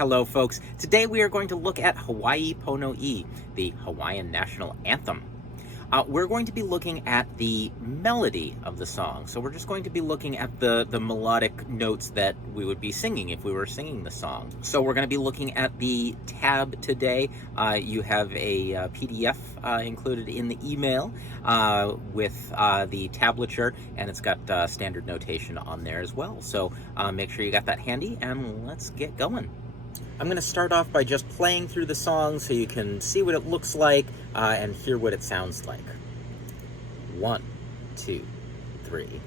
Hello folks, today we are going to look at Hawaii Ponoi, the Hawaiian national anthem. We're going to be looking at the melody of the song, so we're just going to be looking at the melodic notes that we would be singing if we were singing the song. So we're going to be looking at the tab today. You have a PDF included in the email with the tablature, and it's got standard notation on there as well. So make sure you got that handy, and let's get going. I'm going to start off by just playing through the song so you can see what it looks like and hear what it sounds like. 1, 2, 3.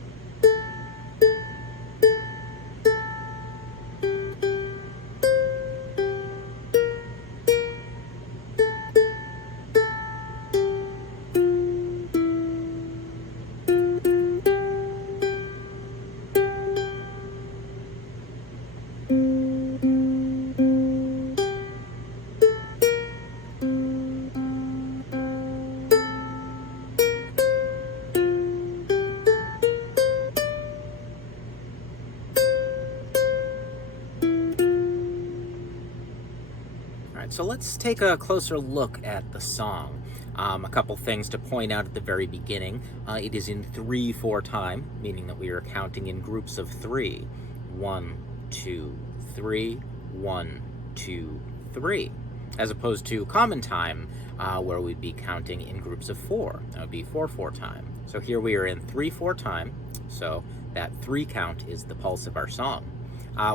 So let's take a closer look at the song. A couple things to point out at the very beginning. It is in 3/4 time, meaning that we are counting in groups of 3. 1, 2, 3, 1, 2, 3. As opposed to common time, where we'd be counting in groups of 4. That would be 4/4 time. So here we are in 3/4 time, so that 3 count is the pulse of our song.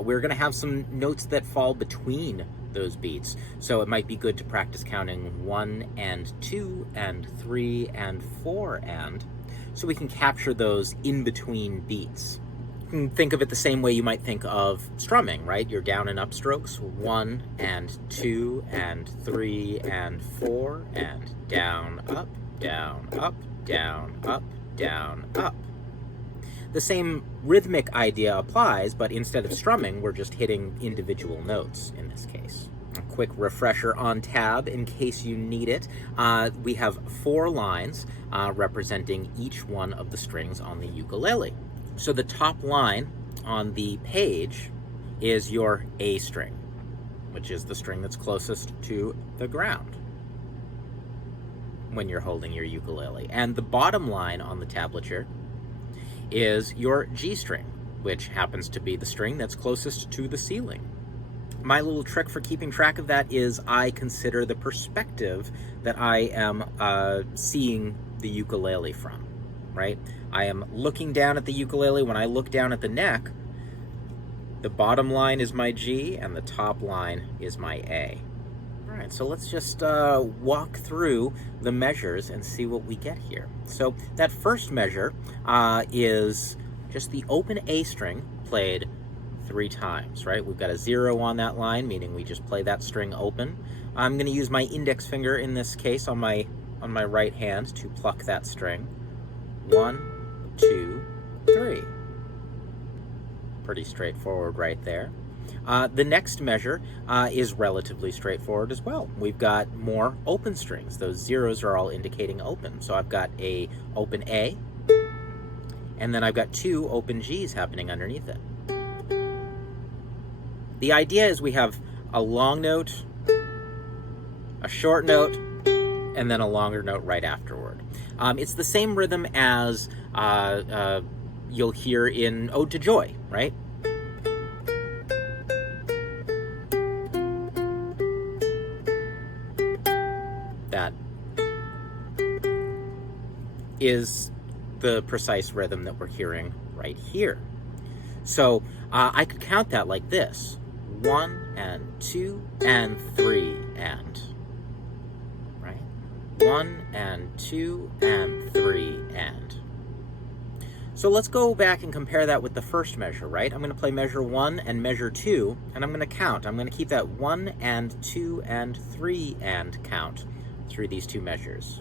We're going to have some notes that fall between those beats, so it might be good to practice counting 1 and 2 and 3 and 4 and, so we can capture those in-between beats. You can think of it the same way you might think of strumming, right? Your down and up strokes, 1 and 2 and 3 and 4 and down, up, down, up, down, up, down, up. The same rhythmic idea applies, but instead of strumming, we're just hitting individual notes in this case. A quick refresher on tab in case you need it. We have 4 lines representing each one of the strings on the ukulele. So the top line on the page is your A string, which is the string that's closest to the ground when you're holding your ukulele. And the bottom line on the tablature is your G string, which happens to be the string that's closest to the ceiling. My little trick for keeping track of that is I consider the perspective that I am seeing the ukulele from, right? I am looking down at the ukulele. When I look down at the neck, the bottom line is my G and the top line is my A. All right, so let's just walk through the measures and see what we get here. So that first measure is just the open A string played 3 times, right? We've got a 0 on that line, meaning we just play that string open. I'm going to use my index finger in this case on my right hand to pluck that string. 1, 2, 3. Pretty straightforward right there. The next measure is relatively straightforward as well. We've got more open strings. Those zeros are all indicating open. So I've got a open A, and then I've got 2 open Gs happening underneath it. The idea is we have a long note, a short note, and then a longer note right afterward. It's the same rhythm as you'll hear in Ode to Joy, right? That is the precise rhythm that we're hearing right here. So I could count that like this. 1 and 2 and 3 and, right? 1 and 2 and 3 and. So let's go back and compare that with the first measure, right? I'm going to play measure 1 and measure 2, and I'm going to count. I'm going to keep that 1 and 2 and 3 and count through these 2 measures.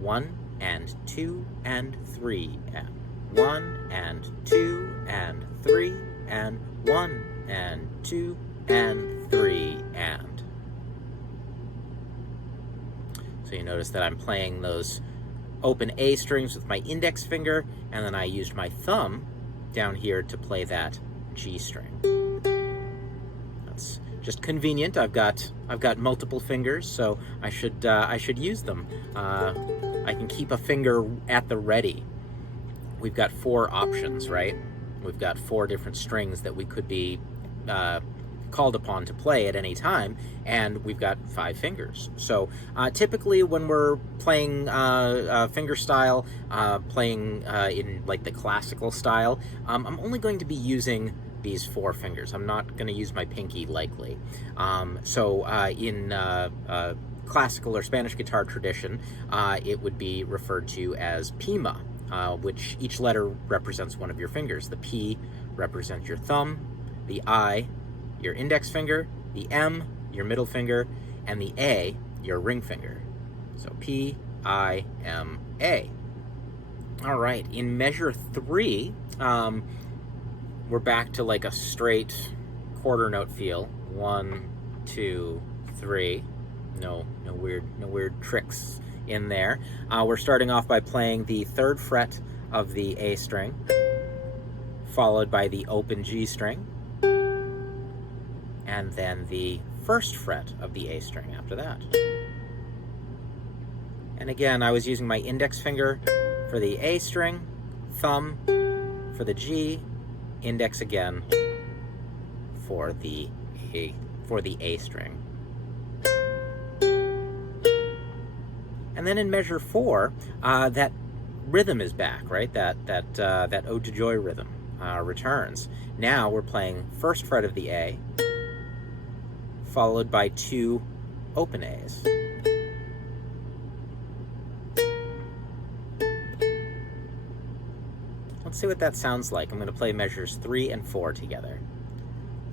1 and 2 and 3 and 1 and 2 and 3 and 1 and 2 and 3 and. So you notice that I'm playing those open A strings with my index finger, and then I used my thumb down here to play that G string. Let's just convenient. I've got multiple fingers, so I should use them. I can keep a finger at the ready. We've got 4 options, right? We've got 4 different strings that we could be called upon to play at any time, and we've got 5 fingers. So typically when we're playing finger style, playing in like the classical style, I'm only going to be using these 4 fingers. I'm not going to use my pinky likely. In classical or Spanish guitar tradition, it would be referred to as pima, which each letter represents one of your fingers. The P represents your thumb, the I, your index finger, the M, your middle finger, and the A, your ring finger. So P, I, M, A. All right, in measure 3, we're back to like a straight quarter note feel. 1, 2, 3. No weird tricks in there. We're starting off by playing the 3rd fret of the A string, followed by the open G string, and then the 1st fret of the A string after that. And again, I was using my index finger for the A string, thumb for the G, index again for the A string. And then in measure 4, that rhythm is back, right? That Ode to Joy rhythm returns. Now we're playing 1st fret of the A, followed by 2 open A's. Let's see what that sounds like. I'm going to play measures 3 and 4 together.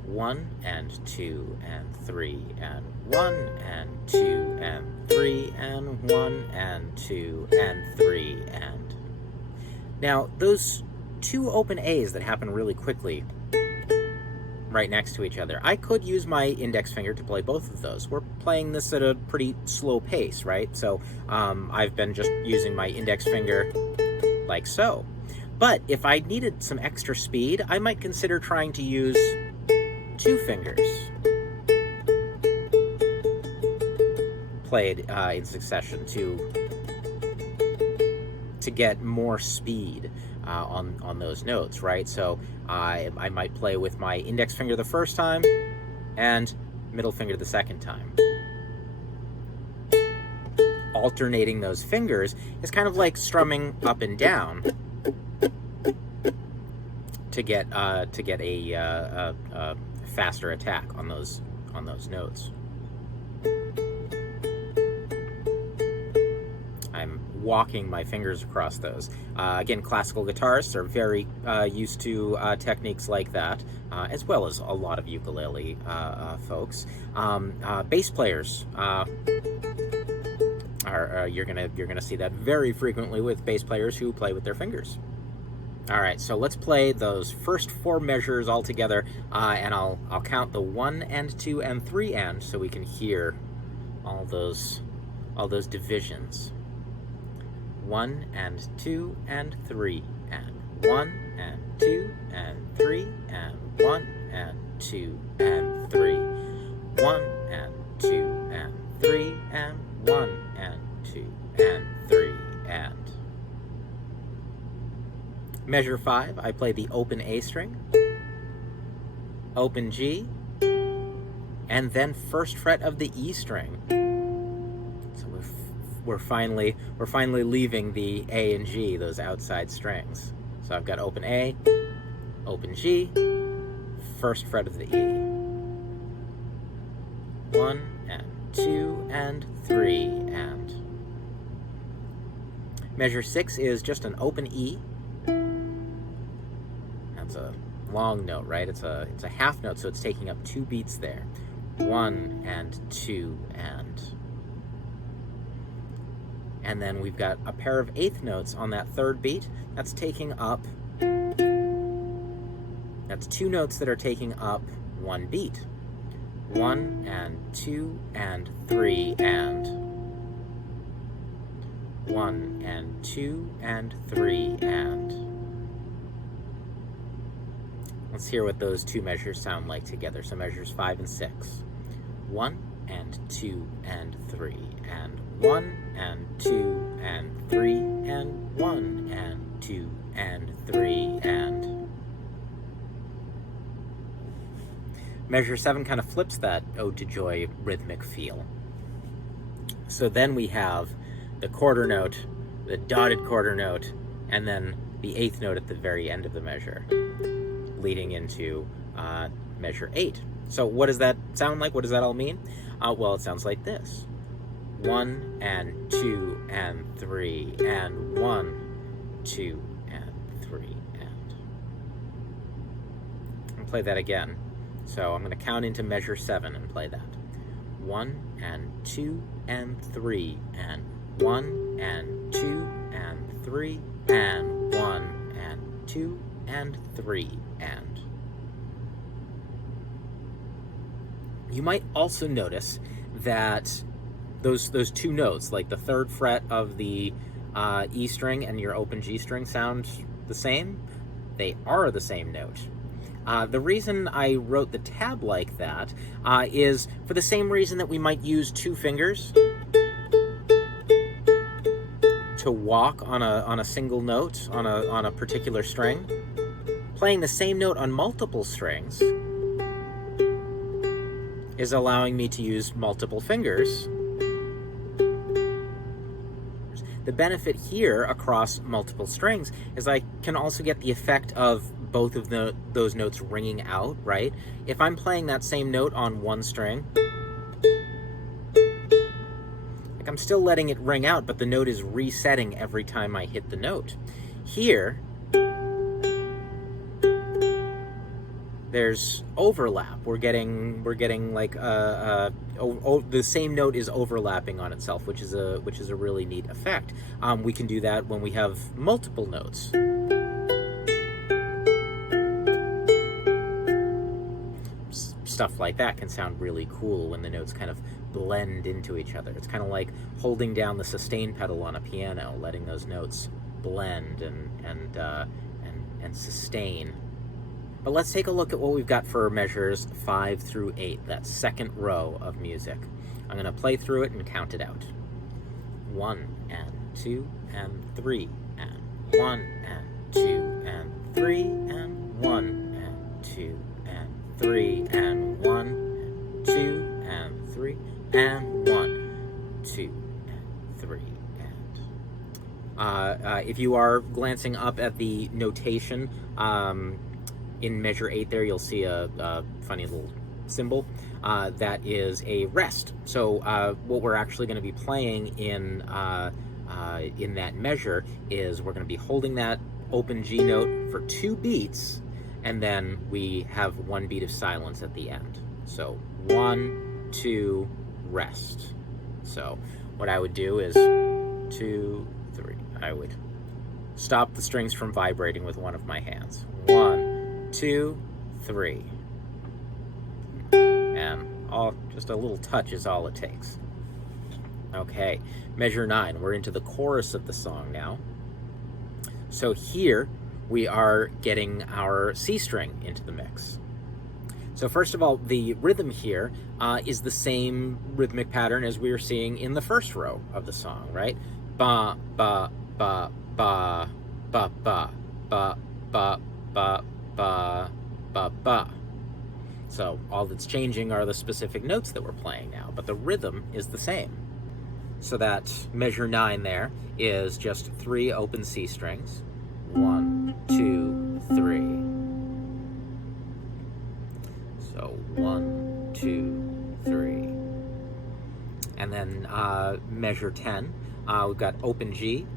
1 and 2 and 3 and 1 and 2 and 3 and 1 and 2 and 3 and... Now, those 2 open A's that happen really quickly right next to each other, I could use my index finger to play both of those. We're playing this at a pretty slow pace, right? So I've been just using my index finger like so. But if I needed some extra speed, I might consider trying to use 2 fingers played in succession to get more speed on those notes, right? So I might play with my index finger the first time and middle finger the second time. Alternating those fingers is kind of like strumming up and down to get a faster attack on those notes. I'm walking my fingers across those. Again, classical guitarists are very used to techniques like that, as well as a lot of ukulele folks. Bass players are you're gonna see that very frequently with bass players who play with their fingers. All right, so let's play those first 4 measures all together, and I'll count the 1 and 2 and 3 and, so we can hear all those divisions. 1 and 2 and 3 and 1 and 2 and 3 and 1 and 2 and 3, 1 and 2 and 3 and 1 and 2 and 3 and. Measure 5, I play the open A string, open G, and then 1st fret of the E string. So we're finally leaving the A and G, those outside strings. So I've got open A, open G, 1st fret of the E. 1 and 2 and 3 and. Measure 6 is just an open E. That's a long note, right? It's a half note, so it's taking up 2 beats there. 1 and 2 and. And then we've got a pair of 8th notes on that 3rd beat. That's taking up, that's 2 notes that are taking up 1 beat. 1 and 2 and 3 and. 1 and 2 and 3 and. Let's hear what those two measures sound like together. So measures 5 and 6. 1 and 2 and 3 and 1 and 2 and 3 and 1 and 2 and 3 and... Measure 7 kind of flips that Ode to Joy rhythmic feel. So then we have the quarter note, the dotted quarter note, and then the 8th note at the very end of the measure, leading into measure 8. So what does that sound like? What does that all mean? Well, it sounds like this. 1 and 2 and 3 and 1, 2 and 3 and... I'll play that again. So I'm going to count into measure 7 and play that. 1 and 2 and 3 and 1 and 2 and 3 and 1 and 2 and 3 and... You might also notice that those two notes, like the 3rd fret of the E string and your open G string, sound the same. They are the same note. The reason I wrote the tab like that is for the same reason that we might use 2 fingers to walk on a single note on a particular string. Playing the same note on multiple strings is allowing me to use multiple fingers. The benefit here across multiple strings is I can also get the effect of both of those notes ringing out, right? If I'm playing that same note on one string, like I'm still letting it ring out, but the note is resetting every time I hit the note. Here, there's overlap. We're getting like the same note is overlapping on itself, which is a really neat effect. We can do that when we have multiple notes. Stuff like that can sound really cool when the notes kind of blend into each other. It's kind of like holding down the sustain pedal on a piano, letting those notes blend and sustain. But let's take a look at what we've got for measures 5 through 8, that second row of music. I'm going to play through it and count it out. 1 and 2 and 3 and 1 and 2 and 3 and 1 and 2 and 3 and 1 and 2 and 3 and 1, 2 and 3 and... If you are glancing up at the notation, in measure 8 there, you'll see a funny little symbol. That is a rest. So what we're actually going to be playing in that measure is we're going to be holding that open G note for 2 beats, and then we have 1 beat of silence at the end. So 1, 2, rest. So what I would do is 2, 3. I would stop the strings from vibrating with one of my hands. 1, 2, 3. And just a little touch is all it takes. Okay, measure 9. We're into the chorus of the song now. So here we are getting our C string into the mix. So first of all, the rhythm here is the same rhythmic pattern as we were seeing in the first row of the song, right? Ba, ba, ba, ba, ba, ba, ba, ba, ba, ba, ba, ba. So all that's changing are the specific notes that we're playing now, but the rhythm is the same. So that measure 9 there is just 3 open C strings. 1, 2, 3. So 1, 2, 3. And then measure 10, we've got open G,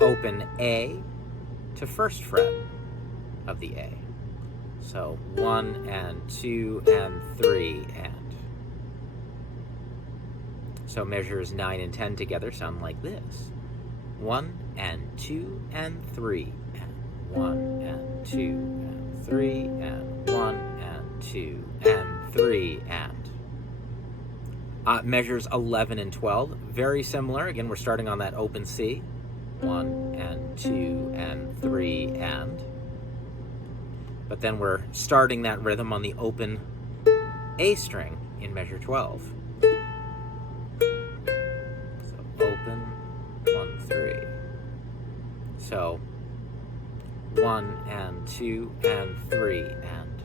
open A to first fret of the A. So 1 and 2 and 3 and. So measures 9 and 10 together sound like this. 1 and 2 and 3 and 1 and 2 and 3 and 1 and 2 and 3 and. Measures 11 and 12, very similar. Again, we're starting on that open C. 1 and 2 and 3 and. but then we're starting that rhythm on the open A string in measure 12. So open, 1, 3. So 1 and 2 and 3 and.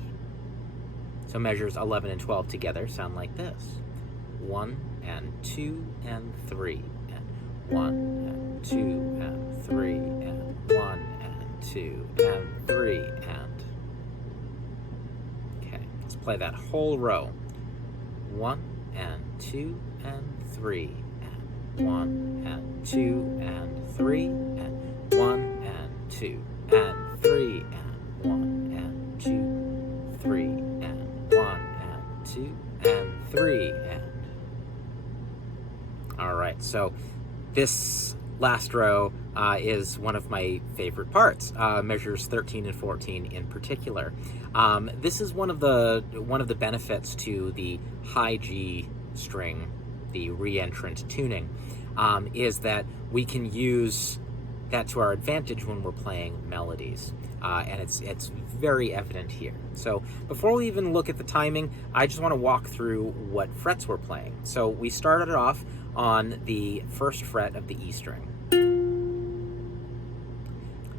So measures 11 and 12 together sound like this. 1 and 2 and 3 and 1 and 2 and 3 and 1 and 2 and 3 and. Okay, let's play that whole row. 1 and 2 and 3 and 1 and 2 and 3 and 1 and 2 and 3 and 1 and 2, 3 and 1 and 2 and 3 and. All right, so this last row is one of my favorite parts, measures 13 and 14 in particular. This is one of the benefits to the high G string, the reentrant tuning, is that we can use that to our advantage when we're playing melodies, and it's very evident here. So before we even look at the timing, I just want to walk through what frets we're playing. So we started it off on the first fret of the E string.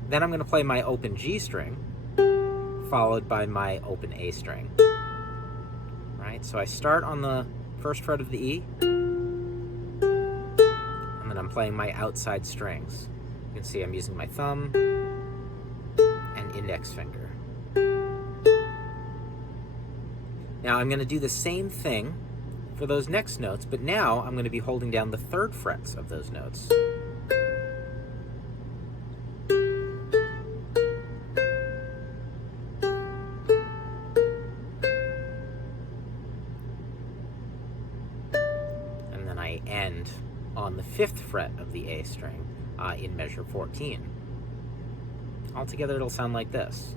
Then I'm going to play my open G string, followed by my open A string. Right? So I start on the first fret of the E, and then I'm playing my outside strings. You can see I'm using my thumb and index finger. Now I'm going to do the same thing for those next notes, but now I'm going to be holding down the third frets of those notes. And then I end on the 5th fret of the A string in measure 14. Altogether it'll sound like this.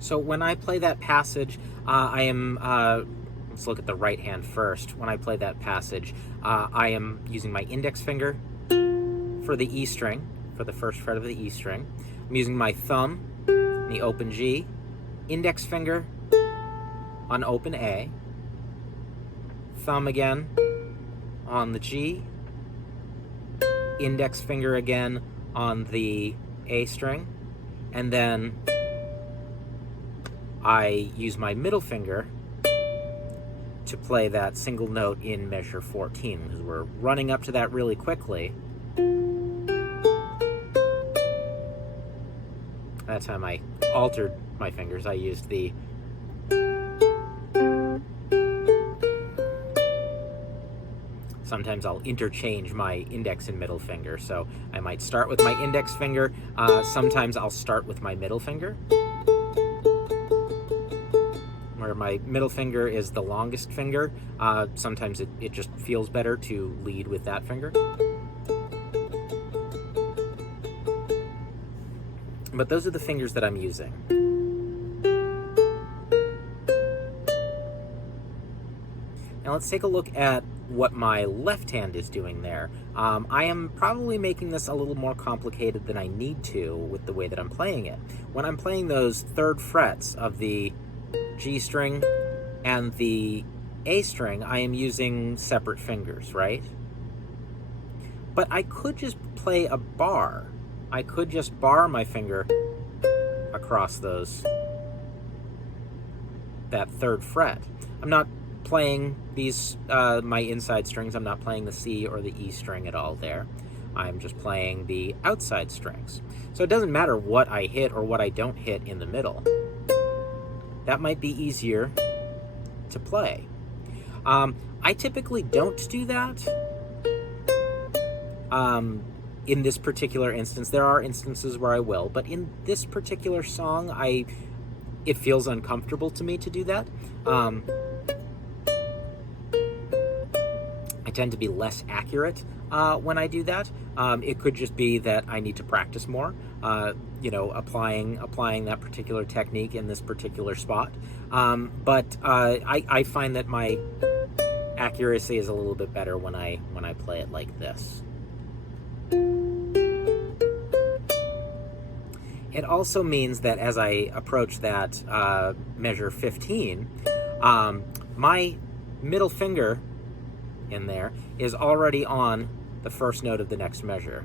So when I play that passage, I am, let's look at the right hand first. When I play that passage, I am using my index finger for the E string, for the first fret of the E string. I'm using my thumb in the open G, index finger on open A, thumb again on the G, index finger again on the A string, and then I use my middle finger to play that single note in measure 14, because we're running up to that really quickly. That time I altered my fingers. I used the sometimes I'll interchange my index and middle finger. So I might start with my index finger. Sometimes I'll start with my middle finger, where my middle finger is the longest finger. Sometimes it just feels better to lead with that finger. But those are the fingers that I'm using. Now let's take a look at what my left hand is doing there. I am probably making this a little more complicated than I need to with the way that I'm playing it. When I'm playing those third frets of the G string and the A string, I am using separate fingers, right? But I could just play a bar. I could just bar my finger across that third fret. I'm not playing these, my inside strings. I'm not playing the C or the E string at all there. I'm just playing the outside strings. So it doesn't matter what I hit or what I don't hit in the middle. That might be easier to play. I typically don't do that. In this particular instance, there are instances where I will, but in this particular song, it feels uncomfortable to me to do that. I tend to be less accurate when I do that. It could just be that I need to practice more, applying that particular technique in this particular spot. But I find that my accuracy is a little bit better when I play it like this. It also means that as I approach that measure 15, my middle finger in there is already on the first note of the next measure.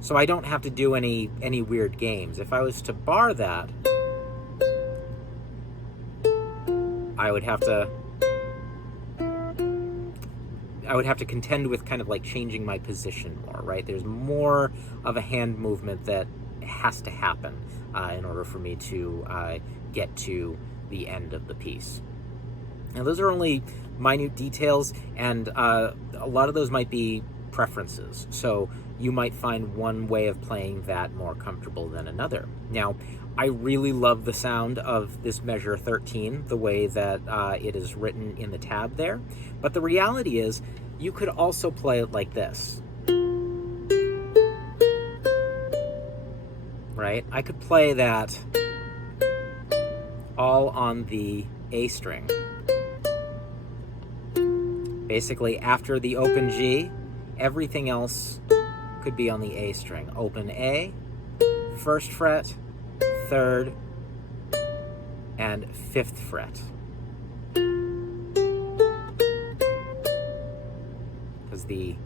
So I don't have to do any weird games. If I was to bar that, I would have to contend with kind of like changing my position more, right? There's more of a hand movement that has to happen in order for me to get to the end of the piece. Now, those are only minute details, and a lot of those might be preferences. So you might find one way of playing that more comfortable than another. Now, I really love the sound of this measure 13, the way that it is written in the tab there. But the reality is, you could also play it like this. Right? I could play that all on the A string. Basically, after the open G, everything else could be on the A string. Open A, first fret, third, and fifth fret. Because the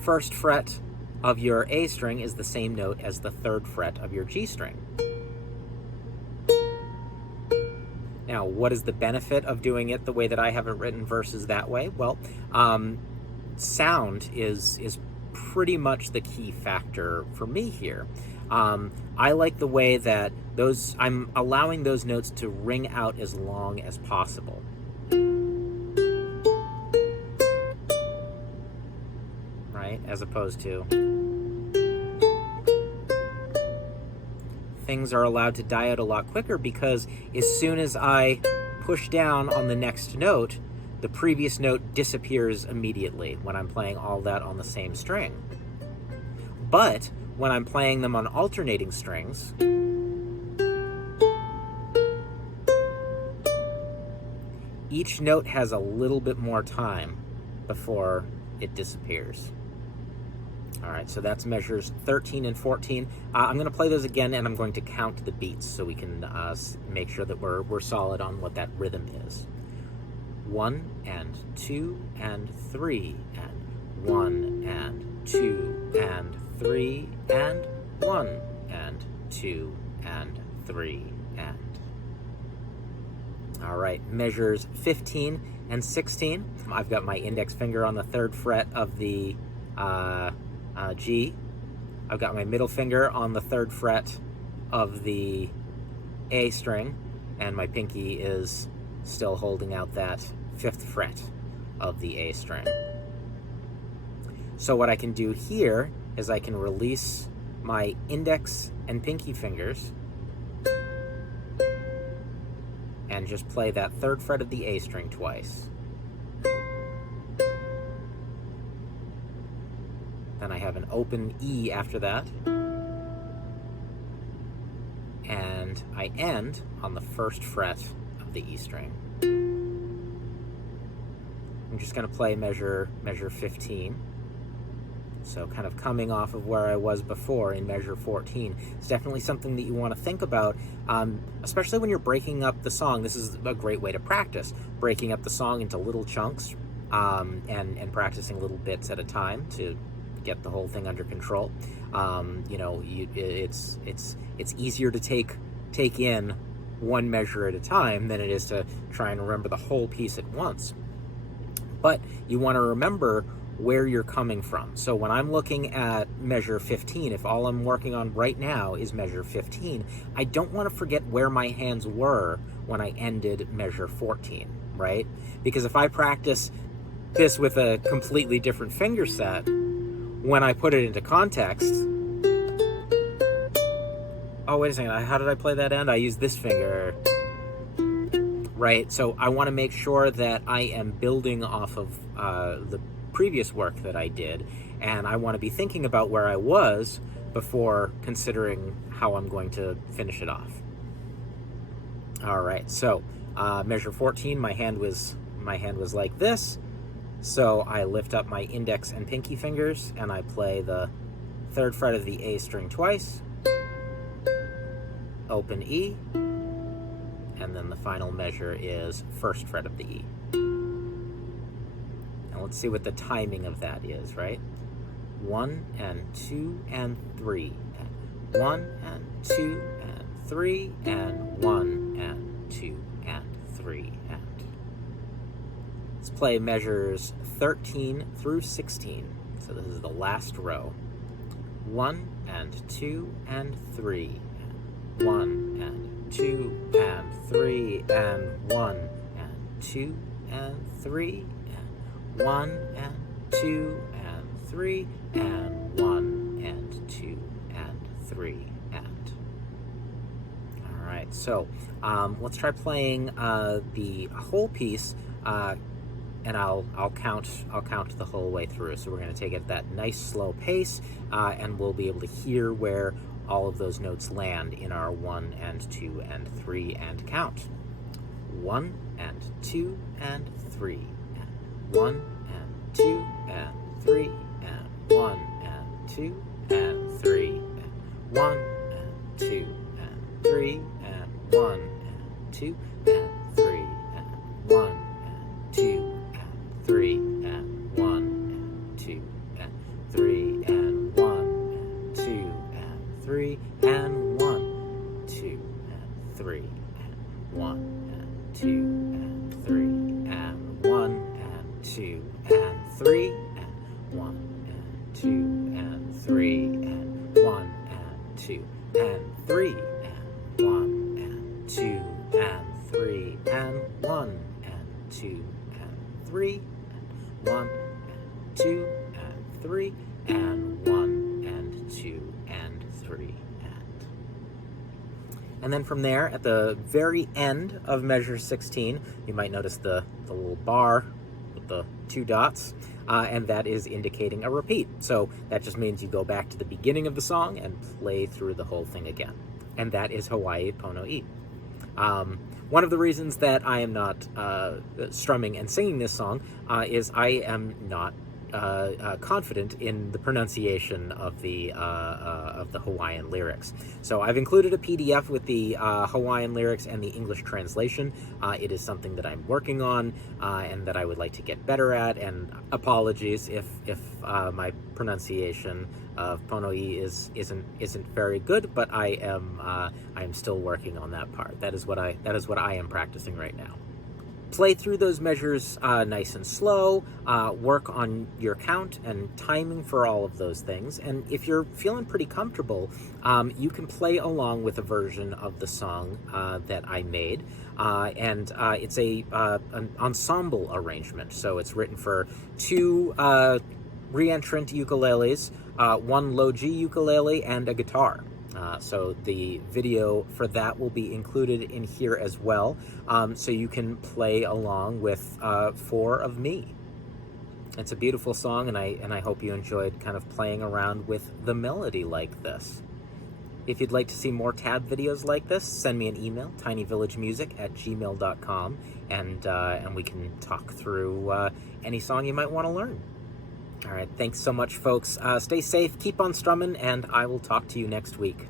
first fret of your A string is the same note as the third fret of your G string. Now, what is the benefit of doing it the way that I have it written versus that way? Well, sound is pretty much the key factor for me here. I like the way that I'm allowing those notes to ring out as long as possible. Right? As opposed to things are allowed to die out a lot quicker, because as soon as I push down on the next note, the previous note disappears immediately when I'm playing all that on the same string. But when I'm playing them on alternating strings, each note has a little bit more time before it disappears. All right, so that's measures 13 and 14. I'm going to play those again, and I'm going to count the beats so we can make sure that we're solid on what that rhythm is. 1 and 2 and 3 and 1 and 2 and 3 and 1 and 2 and 3 and. All right, measures 15 and 16. I've got my index finger on the third fret of the G. I've got my middle finger on the third fret of the A string, and my pinky is still holding out that fifth fret of the A string. So what I can do here is I can release my index and pinky fingers and just play that third fret of the A string twice. Then I have an open E after that. And I end on the first fret of the E string. I'm just going to play measure 15. So kind of coming off of where I was before in measure 14. It's definitely something that you want to think about, especially when you're breaking up the song. This is a great way to practice, breaking up the song into little chunks and practicing little bits at a time to get the whole thing under control. It's easier to take in one measure at a time than it is to try and remember the whole piece at once. But you want to remember where you're coming from. So when I'm looking at measure 15, if all I'm working on right now is measure 15, I don't want to forget where my hands were when I ended measure 14, right? Because if I practice this with a completely different finger set, when I put it into context, oh, wait a second, how did I play that end? I used this finger, right? So I want to make sure that I am building off of the previous work that I did, and I want to be thinking about where I was before considering how I'm going to finish it off. All right, so measure 14, my hand was my hand was like this. So I lift up my index and pinky fingers and I play the 3rd fret of the A string twice, open E, and then the final measure is 1st fret of the E. And let's see what the timing of that is, right? 1 and 2 and 3, and 1 and 2 and 3, and 1 and 2 and 3, and let's play measures 13 through 16. So this is the last row. 1 and 2 and 3, and 1 and 2 and 3, and 1 and 2 and 3, and 1 and 2 and 3, and 1 and 2 and 3, and all right. So let's try playing the whole piece. And I'll count the whole way through. So we're going to take it at that nice slow pace, and we'll be able to hear where all of those notes land in our 1 and 2 and 3 and count. 1 and 2 and 3, and 1 and 2 and 3, and 1 and 2 and 3, and 1 and 2 and 3, and 1 and 2 and 3, and 1 and 2 3 and 1 and 2 and 3 and 1 and 2 and 3 and 1, 2 and 3 and 1 and 2 and 3 and 1 and 2 and 3 and 1 and 2 and 3 and 1 and 2 and 3 and 1 and 2 and 3 and 1 and 2 and 3 1 and 2 and 3 and 1 and 2 and 3 and then from there at the very end of measure 16 you might notice the little bar with the 2 dots and that is indicating a repeat. So that just means you go back to the beginning of the song and play through the whole thing again, and that is Hawaii Ponoi. One of the reasons that I am not strumming and singing this song is I am not confident in the pronunciation of the Hawaiian lyrics. So I've included a PDF with the Hawaiian lyrics and the English translation. It is something that I'm working on and that I would like to get better at. And apologies if my pronunciation of Ponoi isn't very good, but I am still working on that part. That is what I am practicing right now. Play through those measures nice and slow, work on your count and timing for all of those things, and if you're feeling pretty comfortable, you can play along with a version of the song that I made, and it's an ensemble arrangement, so it's written for 2 re-entrant ukuleles, 1 low-G ukulele, and a guitar. So the video for that will be included in here as well, so you can play along with 4 of me. It's a beautiful song, and I hope you enjoyed kind of playing around with the melody like this. If you'd like to see more tab videos like this, send me an email, tinyvillagemusic@gmail.com, and we can talk through any song you might want to learn. All right, thanks so much, folks. Stay safe, keep on strumming, and I will talk to you next week.